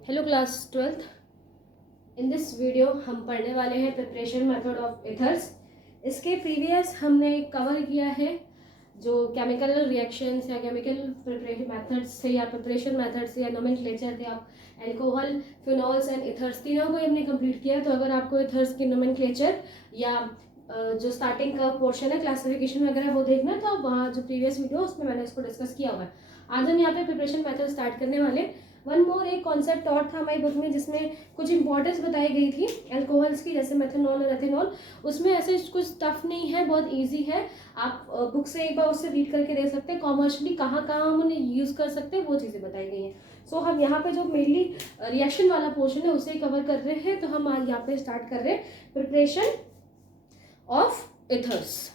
Hello class 12th। In this video हम पढ़ने वाले हैं प्रिपरेशन मेथड ऑफ एथर्स। इसके प्रीवियस हमने कवर किया है जो केमिकल रिएक्शंस या केमिकल प्रिपरेशन मेथड्स थे या प्रिपरेशन मेथड्स या नोमेनक्लेचर थे। आप एल्कोहल, फिनॉल्स एंड इथर्स तीनों को हमने कंप्लीट किया। तो अगर आपको इथर्स की नोमेनक्लेचर या जो स्टार्टिंग का पोर्शन है क्लासिफिकेशन वगैरह वो देखना है तो आप वहाँ जो प्रीवियस वीडियो उसमें मैंने इसको डिस्कस किया हुआ है। आज हम यहाँ पे प्रिपरेशन मेथड स्टार्ट करने वाले। वन मोर एक कॉन्सेप्ट और था हमारी बुक में जिसमें कुछ इंपॉर्टेंस बताई गई थी एल्कोहल्स की, जैसे मेथनॉल और एथेनॉल। उसमें ऐसे कुछ टफ नहीं है, बहुत इजी है। आप बुक से एक बार उससे रीड करके देख सकते हैं। कॉमर्शियली कहाँ कहाँ हम उन्हें यूज़ कर सकते हैं वो चीज़ें बताई गई हैं। सो हम यहाँ पे जो मेनली रिएक्शन वाला पोर्शन है उसे कवर कर रहे हैं। तो हम आज यहाँ पे स्टार्ट कर रहे हैं प्रिपरेशन ऑफ एथर्स।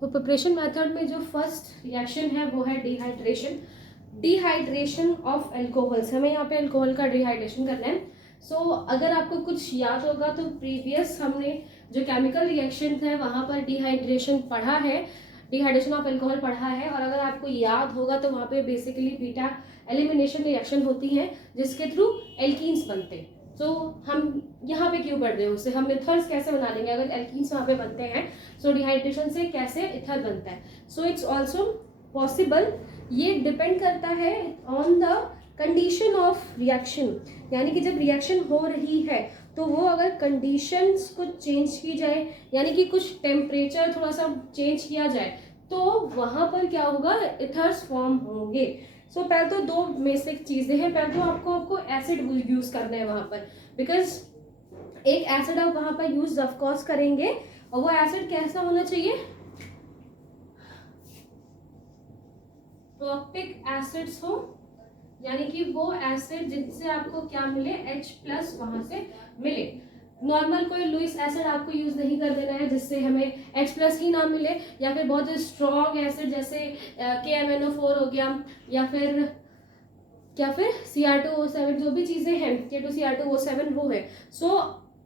तो प्रिपरेशन मेथड में जो फर्स्ट रिएक्शन है वो है डिहाइड्रेशन ऑफ एल्कोहल्स। हमें यहाँ पे अल्कोहल का डिहाइड्रेशन करना है। सो अगर आपको कुछ याद होगा तो प्रीवियस हमने जो केमिकल रिएक्शन है वहाँ पर डिहाइड्रेशन पढ़ा है, डिहाइड्रेशन ऑफ एल्कोहल पढ़ा है। और अगर आपको याद होगा तो वहाँ पे बेसिकली बीटा एलिमिनेशन रिएक्शन होती है जिसके थ्रू एल्कीन्स बनते हैं। तो हम यहाँ पे क्यों पढ़ रहे हैं उससे, हम इथर्स कैसे बना लेंगे अगर एल्कीन्स वहाँ पे बनते हैं। सो डिहाइड्रेशन से कैसे इथर बनता है। So it's also possible. ये डिपेंड करता है on the condition of reaction, यानी कि जब रिएक्शन हो रही है तो वो अगर कंडीशंस कुछ चेंज की जाए, यानी कि कुछ टेम्परेचर थोड़ा सा चेंज किया जाए तो वहाँ पर क्या होगा, इथर्स फॉर्म होंगे। सो पहले तो दो बेसिक चीज़ें हैं। पहले तो आपको एसिड यूज करना है वहाँ पर, बिकॉज एक एसिड आप वहाँ पर यूज ऑफकोर्स करेंगे और वो एसिड कैसा होना चाहिए, ट्रॉपिक एसिड्स हो, यानी कि वो एसिड जिनसे आपको क्या मिले, H+ वहां से मिले। नॉर्मल कोई लुइस एसिड आपको यूज नहीं कर देना है जिससे हमें H+ ही ना मिले, या फिर बहुत स्ट्रॉन्ग एसिड जैसे KMnO4 हो गया, या फिर Cr2O7, जो भी चीजें हैं K2Cr2O7 वो है। सो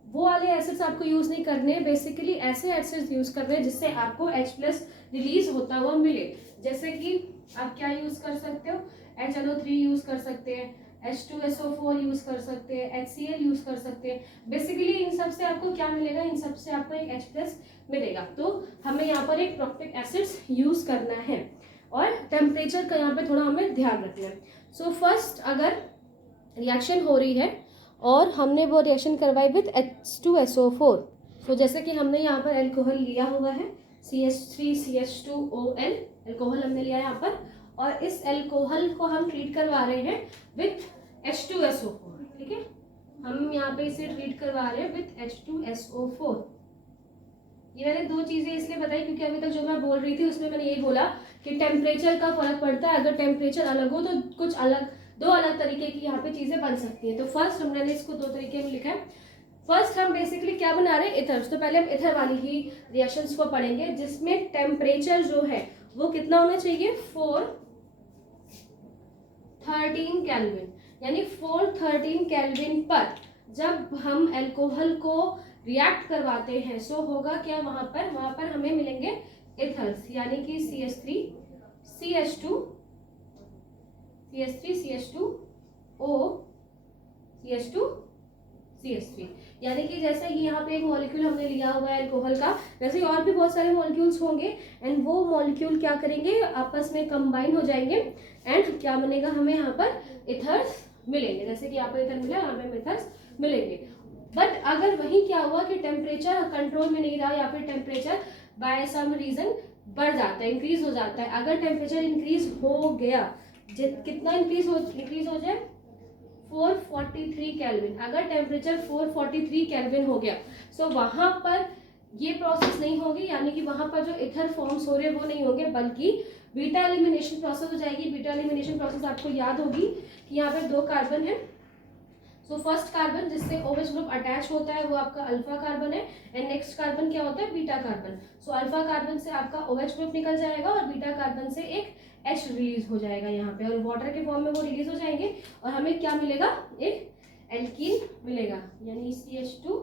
वो वाले एसिड्स आपको यूज नहीं करने, बेसिकली ऐसे एसिड्स यूज करने जिससे आपको H+ रिलीज होता हुआ मिले। जैसे कि आप क्या यूज कर सकते हो, HNO3 यूज कर सकते हैं, H2SO4 यूज कर सकते हैं, HCl यूज कर सकते हैं। बेसिकली इन सब से आपको क्या मिलेगा, इन सब से आपको एक H+ मिलेगा। तो हमें यहाँ पर एक ट्रॉपिक एसिड्स यूज करना है और टेम्परेचर का यहाँ पे थोड़ा हमें ध्यान रखना है। सो फर्स्ट अगर रिएक्शन हो रही है और हमने वो रिएक्शन करवाई विथ H2SO4। तो जैसे कि हमने यहाँ पर अल्कोहल लिया हुआ है CH3CH2OL अल्कोहल हमने लिया है यहाँ पर, और इस अल्कोहल को हम ट्रीट करवा रहे हैं विथ H2SO4। ठीक है, हम यहाँ पे इसे ट्रीट करवा रहे हैं विथ H2SO4। ये मैंने दो चीजें इसलिए बताई क्योंकि अभी तक जो मैं बोल रही थी उसमें मैंने ये बोला कि टेम्परेचर का फर्क पड़ता है। अगर टेम्परेचर अलग हो तो कुछ अलग, दो अलग तरीके की यहाँ पे चीजें बन सकती हैं। तो फर्स्ट हमने इसको दो तरीके में लिखा है। फर्स्ट हम बेसिकली क्या बना रहे हैं, इथर्स। तो पहले हम इथर वाली ही रिएक्शंस को पढ़ेंगे जिसमें टेम्परेचर जो है वो कितना होना चाहिए, 413 केल्विन, यानी 413 केल्विन पर जब हम अल्कोहल को रिएक्ट करवाते हैं सो होगा क्या, वहां पर हमें मिलेंगे इथर्स, यानी कि CH3 CH2 CH2O CH2 CH3। यानी कि जैसे कि यहाँ पे एक मॉलिक्यूल हमने लिया हुआ है अल्कोहल का, वैसे और भी बहुत सारे मॉलिक्यूल्स होंगे एंड वो मॉलिक्यूल क्या करेंगे, आपस में कंबाइन हो जाएंगे एंड क्या बनेगा, हमें यहाँ पर इथर्स मिलेंगे। जैसे कि यहाँ पर इथर मिला, यहाँ पे इथर्स मिलेंगे। बट अगर वही क्या हुआ कि टेम्परेचर कंट्रोल में नहीं रहा या फिर टेम्परेचर बाय सम रीजन बढ़ जाता है, इंक्रीज हो जाता है। अगर टेम्परेचर इंक्रीज हो गया, कितना इंक्रीज हो जाए, 443 केल्विन। अगर टेम्परेचर 443 केल्विन हो गया सो वहां पर ये प्रोसेस नहीं होगी, यानी कि वहां पर जो इथर फॉर्म्स हो रहे हैं वो नहीं होंगे, बल्कि बीटा एलिमिनेशन प्रोसेस हो जाएगी। बीटा एलिमिनेशन प्रोसेस आपको याद होगी कि यहाँ पे दो कार्बन है। सो फर्स्ट कार्बन जिससे OH ग्रुप अटैच होता है वो आपका अल्फा कार्बन है एंड नेक्स्ट कार्बन क्या होता है, beta carbon. So alpha carbon से आपका OH ग्रुप निकल जाएगा और बीटा कार्बन से एक H रिलीज हो जाएगा यहाँ पे, और वाटर के फॉर्म में वो रिलीज हो जाएंगे और हमें क्या मिलेगा, एक एल्कीन मिलेगा, यानी CH2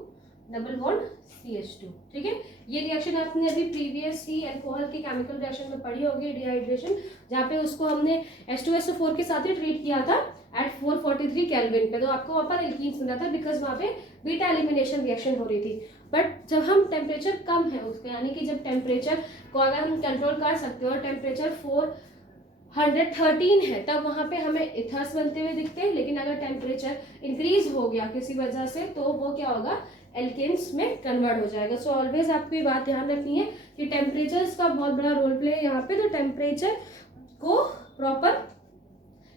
डबल बॉन्ड CH2। ठीक है, ये रिएक्शन आपने अभी प्रीवियस ही अल्कोहल के केमिकल रिएक्शन में पढ़ी होगी, डिहाइड्रेशन, जहाँ पे उसको हमने H2SO4 के साथ ही ट्रीट किया था एट 443 केल्विन पे, तो आपको वहाँ पर एल्कीन्स मिला था बिकॉज वहाँ पे बीटा एलिमिनेशन रिएक्शन हो रही थी। बट जब हम टेम्परेचर कम है उसका, यानी कि जब टेम्परेचर को अगर हम कंट्रोल कर सकते हो और टेम्परेचर 413 है, तब वहाँ पे हमें इथर्स बनते हुए दिखते हैं। लेकिन अगर टेम्परेचर इंक्रीज हो गया किसी वजह से, तो वो क्या होगा, एल्केन्स में कन्वर्ट हो जाएगा। सो ऑलवेज आपको ये बात ध्यान रखनी है कि टेम्परेचर का बहुत बड़ा रोल प्ले है यहाँ पे। तो टेम्परेचर को प्रॉपर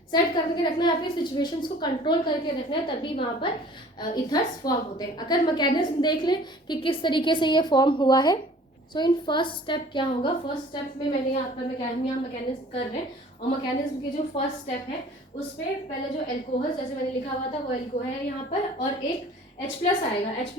सेट करके रखना है, आपकी सिचुएशंस को कंट्रोल करके रखना है, तभी वहाँ पर इथर्स फॉर्म होते हैं। अगर मैकेनिज्म देख लें कि किस तरीके से ये फॉर्म हुआ है। सो इन फर्स्ट स्टेप क्या होगा, फर्स्ट स्टेप में मैंने यहाँ पर मैकेनिज्म कर रहे हैं, और मैकेनिज्म के जो फर्स्ट स्टेप है उसमें पहले जो एल्कोहल जैसे मैंने लिखा हुआ था वो एल्कोहल है यहाँ पर, और एक H+ आएगा। H+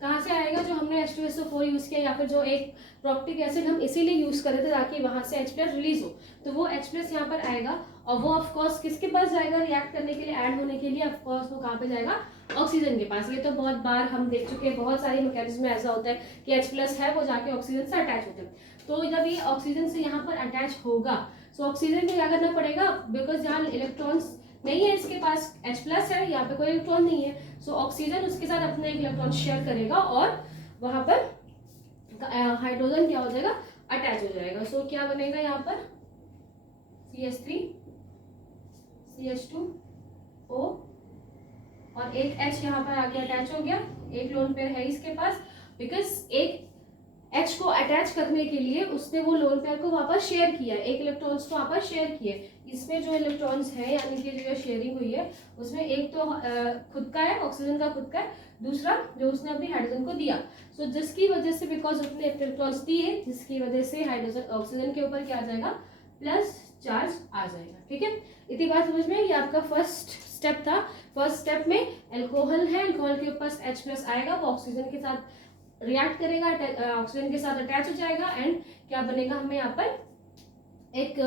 कहाँ से आएगा, जो हमने H2SO4 यूज़ किया, या फिर जो एक प्रॉक्टिक एसिड हम इसीलिए यूज़ कर रहे थे ताकि वहाँ से H+ रिलीज हो, तो वो H+ यहाँ पर आएगा। और वो ऑफकोर्स किसके पास जाएगा रिएक्ट करने के लिए, ऐड होने के लिए, ऑफकोर्स वो कहाँ पे जाएगा, ऑक्सीजन के पास। ये तो बहुत बार हम देख चुके हैं, बहुत सारी मैकेनिज्म में ऐसा होता है कि H+ है वो जाके ऑक्सीजन से अटैच होते हैं। तो जब ये ऑक्सीजन से यहाँ पर अटैच होगा, सो ऑक्सीजन को क्या करना पड़ेगा, बिकॉज यहाँ इलेक्ट्रॉन्स नहीं है इसके पास, H+ है, यहाँ पे कोई इलेक्ट्रॉन नहीं है, सो ऑक्सीजन उसके साथ अपना एक इलेक्ट्रॉन शेयर करेगा और वहां पर हाइड्रोजन क्या हो जाएगा, अटैच हो जाएगा। सो क्या बनेगा यहाँ पर, CH3 CH2O और एक H यहाँ पर आके अटैच हो गया, एक लोन पेयर है इसके पास, बिकॉज एक H को अटैच करने के लिए उसने वो लोन पेयर को वापस शेयर किया, एक इलेक्ट्रॉन्स को वापस शेयर किए। इसमें जो इलेक्ट्रॉन्स है यानी कि जो शेयरिंग हुई है उसमें एक तो खुद का है, ऑक्सीजन का खुद का है, दूसरा जो उसने अपनी हाइड्रोजन को दिया। सो जिसकी वजह से, बिकॉज उसने इलेक्ट्रॉन्स दिए, जिसकी वजह से हाइड्रोजन ऑक्सीजन के ऊपर क्या आ जाएगा, प्लस चार्ज आ जाएगा। ठीक है, इतनी बात समझ में। ये आपका फर्स्ट स्टेप था। फर्स्ट स्टेप में एल्कोहल है, एल्कोहल के ऊपर H+ आएगा, वो ऑक्सीजन के साथ रिएक्ट करेगा, ऑक्सीजन के साथ अटैच हो जाएगा, एंड क्या बनेगा, हमें यहाँ पर एक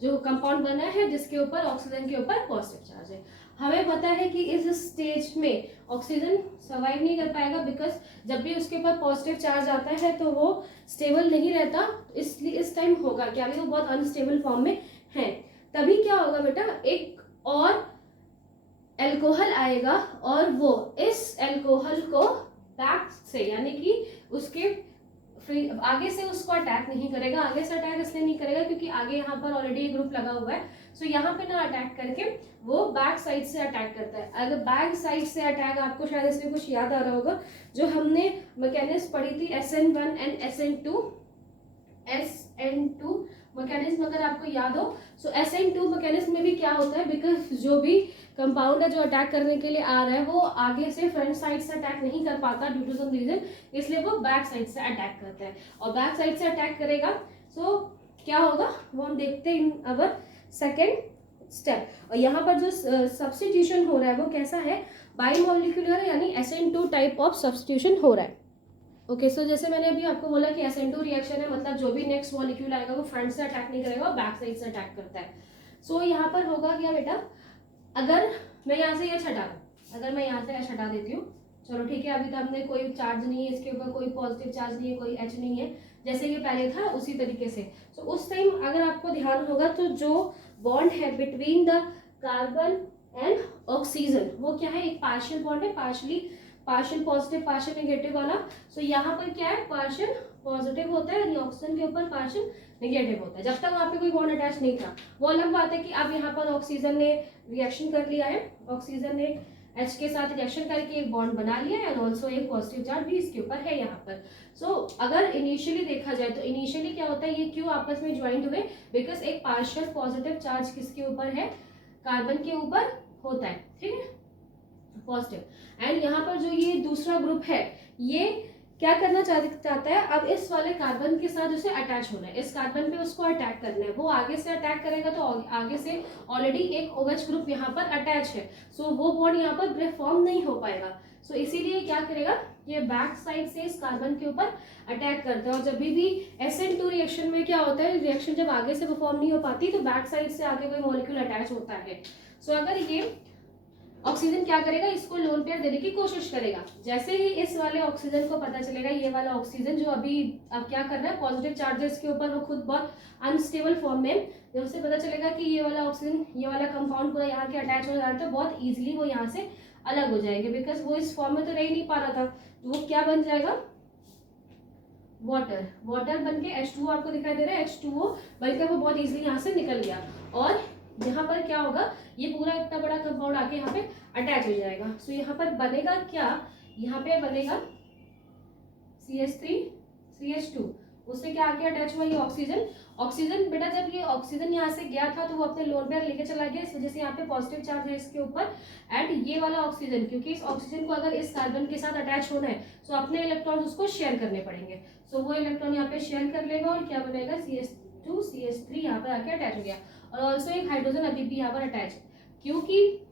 जो कंपाउंड बना है जिसके ऊपर ऑक्सीजन के ऊपर पॉजिटिव चार्ज है। हमें पता है कि इस स्टेज में ऑक्सीजन सर्वाइव नहीं कर पाएगा, बिकॉज जब भी उसके ऊपर पॉजिटिव चार्ज आता है तो वो स्टेबल नहीं रहता, इसलिए इस टाइम होगा क्या, अभी वो बहुत अनस्टेबल फॉर्म में है। तभी क्या होगा बेटा, एक और एल्कोहल आएगा और वो इस एल्कोहल को बैक से, यानी कि उसके आगे से उसको अटैक नहीं करेगा। आगे से अटैक इसलिए नहीं करेगा क्योंकि आगे यहाँ पर ऑलरेडी ग्रुप लगा हुआ है, सो यहाँ पे ना अटैक करके वो बैक साइड से अटैक करता है। अगर बैक साइड से अटैक, आपको शायद इसमें कुछ याद आ रहा होगा, जो हमने मैकेनिज्म पढ़ी थी SN1 एंड SN2 मैकेनिज्म, अगर आपको याद हो। सो SN2 मैकेनिज्म में भी क्या होता है, बिकॉज जो भी कंपाउंड है जो अटैक करने के लिए आ रहा है वो आगे से फ्रंट साइड से अटैक नहीं कर पाता ड्यू टू सम रीजन, इसलिए वो बैक साइड से अटैक करता है, और बैक साइड से अटैक करेगा। सो क्या होगा वो हम देखते हैं इन अवर सेकेंड स्टेप। और यहाँ पर जो सब्स्टिट्यूशन हो रहा है वो कैसा है, बाइमोलिक्यूलर, यानी SN2 टाइप ऑफ सब्स्टिट्यूशन हो रहा है। ओके, सो जैसे मैंने अभी आपको बोला कि SN2 रिएक्शन है, मतलब जो भी नेक्स्ट मॉलिक्यूल आएगा वो फ्रंट से अटैक नहीं करेगा, बैक साइड से अटैक करता है। सो यहाँ पर होगा क्या बेटा, अगर मैं यहाँ से H हटा दूँ, अगर मैं यहाँ से H हटा देती हूँ, चलो ठीक है, अभी तो हमने कोई चार्ज नहीं है इसके ऊपर, कोई पॉजिटिव चार्ज नहीं है, कोई H नहीं है, जैसे ये पहले था उसी तरीके से। तो उस टाइम अगर आपको ध्यान होगा तो जो बॉन्ड है between the carbon and oxygen वो क्या है, एक पार्शियल बॉन्ड है, पार्शियल पॉजिटिव पार्शियल नेगेटिव वाला। सो यहाँ पर क्या है, पार्शियल पॉजिटिव होता है, यानी ऑक्सीजन के ऊपर पार्शियल नेगेटिव होता है। जब तक वहाँ पे कोई बॉन्ड अटैच नहीं था, वो अलग बात है कि अब यहाँ पर ऑक्सीजन ने रिएक्शन कर लिया है, ऑक्सीजन ने H के साथ रिएक्शन करके एक बॉन्ड बना लिया है, एंड ऑल्सो एक पॉजिटिव चार्ज भी इसके ऊपर है यहाँ पर। सो अगर इनिशियली देखा जाए तो इनिशियली क्या होता है, ये क्यों आपस में ज्वाइंट हुए, बिकॉज एक पार्शियल पॉजिटिव चार्ज किसके ऊपर है, कार्बन के ऊपर होता है, ठीक है, पॉजिटिव। एंड यहाँ पर जो ये दूसरा ग्रुप है ये क्या करना चाहता है, अब इस वाले कार्बन के साथ उसे अटैच होना है, इस कार्बन पे उसको अटैक करना है। वो आगे से अटैक करेगा तो आगे से ऑलरेडी एक OH ग्रुप यहाँ पर अटैच है, सो वो बॉन्ड यहाँ पर फॉर्म नहीं हो पाएगा। सो इसीलिए क्या करेगा, ये बैक साइड से इस कार्बन के ऊपर अटैक करता है। और जब भी SN2 रिएक्शन में क्या होता है, रिएक्शन जब आगे से परफॉर्म नहीं हो पाती तो बैक साइड से आगे कोई मॉलिक्यूल अटैच होता है। सो अगर ये ऑक्सीजन क्या करेगा, इसको लोन पेयर देने की कोशिश करेगा। जैसे ही इस वाले ऑक्सीजन को पता चलेगा ये वाला ऑक्सीजन जो अभी अब क्या कर रहा है, पॉजिटिव चार्जेस के ऊपर वो खुद बहुत अनस्टेबल फॉर्म में, जब उसे पता चलेगा कि ये वाला ऑक्सीजन, ये वाला कंपाउंड पूरा यहाँ के अटैच हो जाता है, बहुत ईजिली वो यहाँ से अलग हो जाएंगे, बिकॉज वो इस फॉर्म में तो रह ही नहीं पा रहा था। तो वो क्या बन जाएगा, वाटर, वाटर बन के H2O आपको दिखाई दे रहा है, H2O बनकर वो बहुत इजीली यहाँ से निकल गया। और यहाँ पर क्या होगा, ये पूरा इतना बड़ा कंपाउंड आके यहाँ पे अटैच हो जाएगा। सो यहाँ पर बनेगा क्या, यहाँ पे बनेगा CH3 CH2, उससे क्या आके अटैच हुआ, ये ऑक्सीजन। ऑक्सीजन बेटा जब ये ऑक्सीजन यहाँ से गया था तो वो अपने लोन पेयर लेके चला गया, इस वजह से यहाँ पे पॉजिटिव चार्ज है इसके ऊपर। एंड ये वाला ऑक्सीजन, क्योंकि इस ऑक्सीजन को अगर इस कार्बन के साथ अटैच होना है तो अपने इलेक्ट्रॉन उसको शेयर करने पड़ेंगे। सो वो इलेक्ट्रॉन यहाँ पे शेयर कर लेगा और क्या बनेगा, CH2 CH3 यहाँ पे आके अटैच हो गया। और ऑल्सो एक हाइड्रोजन अभी भी यहाँ पर अटैच, क्योंकि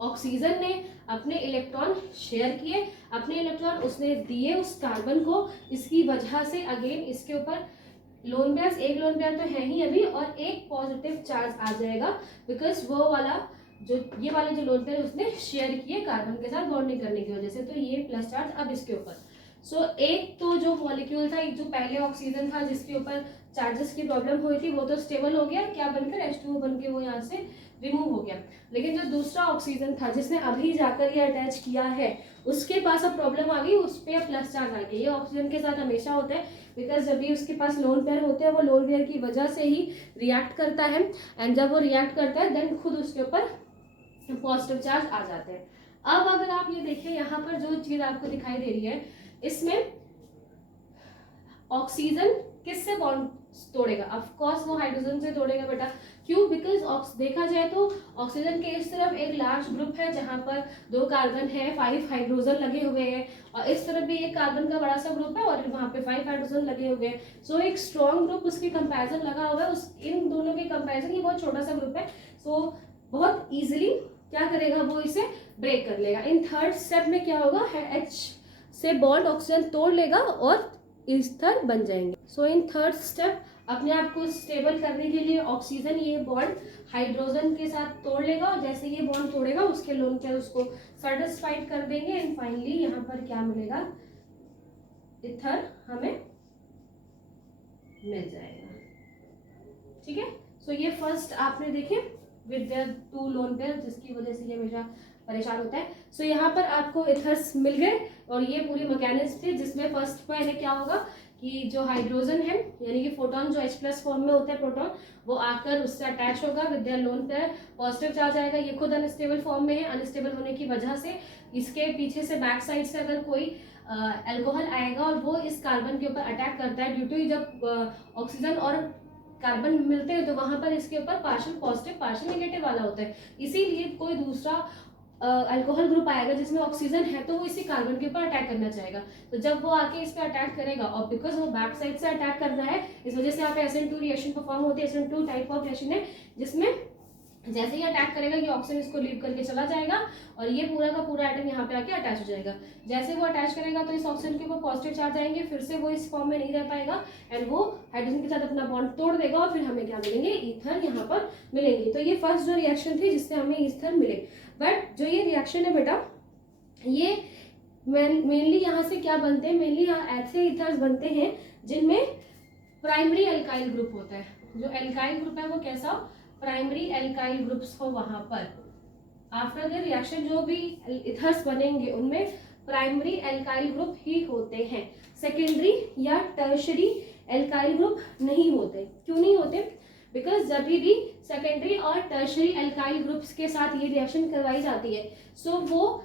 ऑक्सीजन ने अपने इलेक्ट्रॉन शेयर किए, अपने इलेक्ट्रॉन उसने दिए उस कार्बन को, इसकी वजह से अगेन इसके ऊपर लोन पेयर, एक लोन पेयर तो है ही अभी, और एक पॉजिटिव चार्ज आ जाएगा, बिकॉज वो वाला जो ये वाले जो लोन पेयर उसने शेयर किए कार्बन के साथ बॉन्डिंग करने की वजह से, तो ये प्लस चार्ज अब इसके ऊपर। सो एक तो जो मॉलिक्यूल था, एक जो पहले ऑक्सीजन था जिसके ऊपर चार्जेस की प्रॉब्लम हुई थी, वो तो स्टेबल हो गया, क्या बनकर H2O बन के वो यहाँ से रिमूव हो गया। लेकिन जो दूसरा ऑक्सीजन था जिसने अभी जाकर ये अटैच किया है, उसके पास अब प्रॉब्लम आ गई, उस पर प्लस चार्ज आ गया। ये ऑक्सीजन के साथ हमेशा होता है, बिकॉज जब भी उसके पास लोन पेयर होते हैं वो लोन पेयर की वजह से ही रिएक्ट करता है, एंड जब वो रिएक्ट करता है देन खुद उसके ऊपर पॉजिटिव चार्ज आ जाते हैं। अब अगर आप ये देखिए यहाँ पर जो चीज आपको दिखाई दे रही है, इसमें ऑक्सीजन किससे बॉन्ड तोड़ेगा, ऑफ कोर्स वो हाइड्रोजन से तोड़ेगा बेटा। क्यों, बिकॉज देखा जाए तो ऑक्सीजन के इस तरफ एक लार्ज ग्रुप है जहां पर 2 कार्बन है, 5 हाइड्रोजन लगे हुए हैं, और इस तरफ भी एक कार्बन का बड़ा सा ग्रुप है और वहां पे 5 हाइड्रोजन लगे हुए हैं। सो एक स्ट्रॉन्ग ग्रुप उसके कंपैरिजन लगा हुआ है, उस इन दोनों के कंपैरिजन ये बहुत छोटा सा ग्रुप है, सो बहुत इजिली क्या करेगा, वो इसे ब्रेक कर लेगा। इन थर्ड स्टेप में क्या होगा, H से बॉन्ड ऑक्सीजन तोड़ लेगा और ईस्टर बन जाएंगे। सो इन थर्ड स्टेप अपने आप को स्टेबल करने के लिए ऑक्सीजन ये बॉन्ड हाइड्रोजन के साथ तोड़ लेगा, और जैसे ये बॉन्ड तोड़ेगा उसके लोन पेयर उसको सेटिस्फाइड कर देंगे, एंड फाइनली यहाँ पर क्या मिलेगा, इथर हमें मिल जाएगा। ठीक है, सो ये फर्स्ट आपने देखे विद देयर 2 लोन पेयर, जिसकी वजह से ये हमेशा परेशान होता है। सो यहाँ पर आपको इथर्स मिल गए, और ये पूरी मैकेनिज्म थी जिसमें फर्स्ट पहले क्या होगा कि जो हाइड्रोजन है यानी कि फोटोन जो H+ फॉर्म में होता है प्रोटॉन, वो आकर उससे अटैच होगा with their lone pair, positive charge आएगा, ये खुद अनस्टेबल फॉर्म में है, अनस्टेबल होने की वजह से इसके पीछे से बैक साइड से अगर कोई अल्कोहल आएगा और वो इस कार्बन के ऊपर अटैक करता है, ड्यू टू जब ऑक्सीजन और कार्बन मिलते हैं तो वहां पर इसके ऊपर पार्शियल पॉजिटिव पार्शियल नेगेटिव वाला होता है, इसीलिए कोई दूसरा अल्कोहल ग्रुप आएगा जिसमें ऑक्सीजन है तो वो इसी कार्बन के ऊपर अटैक करना चाहेगा। तो जब वो आके इस पे अटैक करेगा, और बिकॉज वो बैक साइड से अटैक करना है, इस वजह से यहाँ पे SN2 रिएक्शन परफॉर्म होती है। SN2 टाइप ऑफ रिएक्शन है जिसमें जैसे ही अटैक करेगा ये ऑक्सीजन इसको लीव करके चला जाएगा और ये पूरा का पूरा एटम यहाँ पे आके अटैच हो जाएगा। जैसे वो अटैच करेगा तो इस ऑक्सीजन के ऊपर पॉजिटिव चार्ज आएंगे, फिर से वो इस फॉर्म में नहीं रह पाएगा एंड वो हाइड्रोजन के साथ अपना बॉन्ड तोड़ देगा और फिर हमें क्या मिलेंगे, ईथर यहाँ पर मिलेंगे। तो ये फर्स्ट जो रिएक्शन थी जिससे हमें ईथर मिले। बट जो ये रिएक्शन है बेटा, ये मेनली यहाँ से क्या बनते हैं, मेनली यहाँ ऐसे ईथर्स बनते हैं जिनमें प्राइमरी एल्काइल ग्रुप होता है। जो एल्काइल ग्रुप है वो कैसा, प्राइमरी एल्काइल ग्रुप्स हो वहां पर। आफ्टर द रिएक्शन जो भी इथर्स बनेंगे उनमें प्राइमरी एल्काइल ग्रुप ही होते हैं, सेकेंडरी या टर्शरी एल्काइल ग्रुप नहीं होते। क्यों नहीं होते, बिकॉज जब भी सेकेंडरी और टर्शरी एल्काइल ग्रुप्स के साथ ये रिएक्शन करवाई जाती है सो वो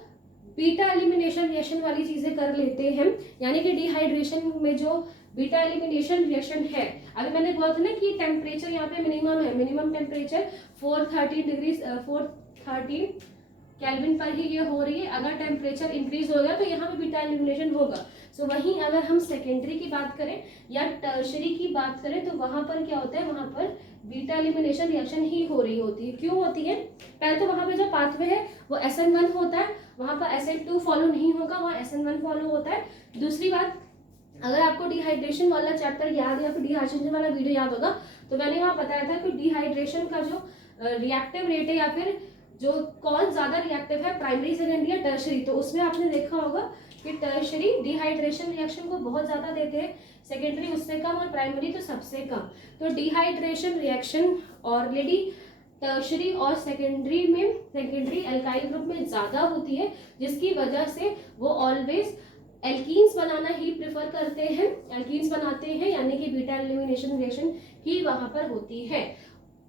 बीटा एलिमिनेशन रिएक्शन वाली चीजें कर लेते हैं, यानी कि डिहाइड्रेशन में जो बीटा एलिमिनेशन रिएक्शन है, अभी मैंने बोला था ना कि टेम्परेचर यहाँ पे मिनिमम है, मिनिमम टेम्परेचर 413 केल्विन पर ही ये हो रही है। अगर टेम्परेचर इंक्रीज हो गया तो यहाँ पे बीटा एलिमिनेशन होगा। सो वहीं अगर हम सेकेंडरी की बात करें या टर्शरी की बात करें तो वहां पर क्या होता है, वहां पर बीटा एलिमिनेशन रिएक्शन ही हो रही होती है। क्यों होती है, पहले तो वहां पे जो पाथवे है वो SN1 होता है, वहां पर SN2 फॉलो नहीं होगा, वहां SN1 फॉलो होता है। दूसरी बात, अगर आपको डिहाइड्रेशन वाला चैप्टर याद है या फिर डिहाइड्रेशन वाला वीडियो याद होगा तो मैंने वहां बताया था कि डिहाइड्रेशन का जो रिएक्टिव रेट है या फिर जो कौन ज़्यादा रिएक्टिव है, प्राइमरी, सेकेंडरी या टर्शरी। तो उसमें आपने देखा होगा कि टर्शरी डिहाइड्रेशन रिएक्शन को बहुत ज़्यादा देते हैं, सेकेंडरी उससे कम और प्राइमरी तो सबसे कम। तो डिहाइड्रेशन रिएक्शन ऑलरेडी टर्शरी और सेकेंडरी में, सेकेंडरी एल्काइल ग्रुप में ज़्यादा होती है, जिसकी वजह से वो ऑलवेज एल्कीन्स बनाना ही प्रेफर करते हैं, एल्कीन्स बनाते हैं, यानी कि बीटा एलिमिनेशन रिएक्शन ही वहाँ पर होती है।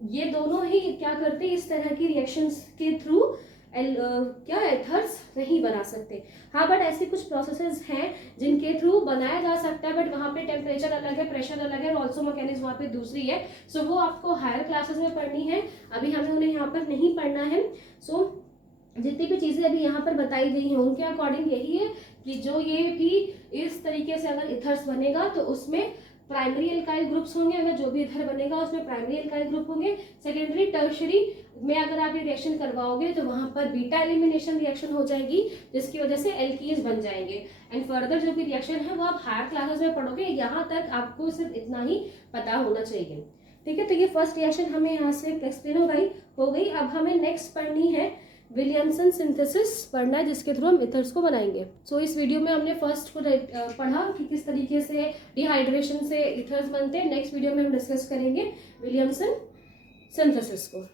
ये दोनों ही क्या करते हैं, इस तरह की रिएक्शंस के थ्रू क्या एथर्स नहीं बना सकते। हाँ, बट ऐसी कुछ प्रोसेसेस हैं जिनके थ्रू बनाया जा सकता है, बट वहाँ पे टेम्परेचर अलग है, प्रेशर अलग है, और ऑल्सो मैकेनिज्म वहाँ पे दूसरी है। सो वो आपको हायर क्लासेस में पढ़नी है, अभी हमें उन्हें यहाँ पर नहीं पढ़ना है। सो जितनी भी चीज़ें अभी यहाँ पर बताई गई हैं उनके अकॉर्डिंग यही है कि जो ये भी इस तरीके से अगर इथर्स बनेगा तो उसमें प्राइमरी एल्काइल ग्रुप्स होंगे, अगर जो भी इथर बनेगा उसमें प्राइमरी एल्काइल ग्रुप होंगे। सेकेंडरी टर्शरी में अगर आप ये रिएक्शन करवाओगे तो वहाँ पर बीटा एलिमिनेशन रिएक्शन हो जाएगी, जिसकी वजह से एल्कीन्स बन जाएंगे। एंड फर्दर जो भी रिएक्शन है वो आप हायर क्लासेस में पढ़ोगे, यहाँ तक आपको सिर्फ इतना ही पता होना चाहिए। ठीक है, तो ये फर्स्ट रिएक्शन हमें यहाँ से एक्सप्लेन हो गई। अब हमें नेक्स्ट पढ़नी है विलियमसन सिंथेसिस पढ़ना है, जिसके थ्रू हम इथर्स को बनाएंगे। सो इस वीडियो में हमने फर्स्ट को पढ़ा कि किस तरीके से डिहाइड्रेशन से इथर्स बनते हैं। नेक्स्ट वीडियो में हम डिस्कस करेंगे विलियमसन सिंथेसिस को।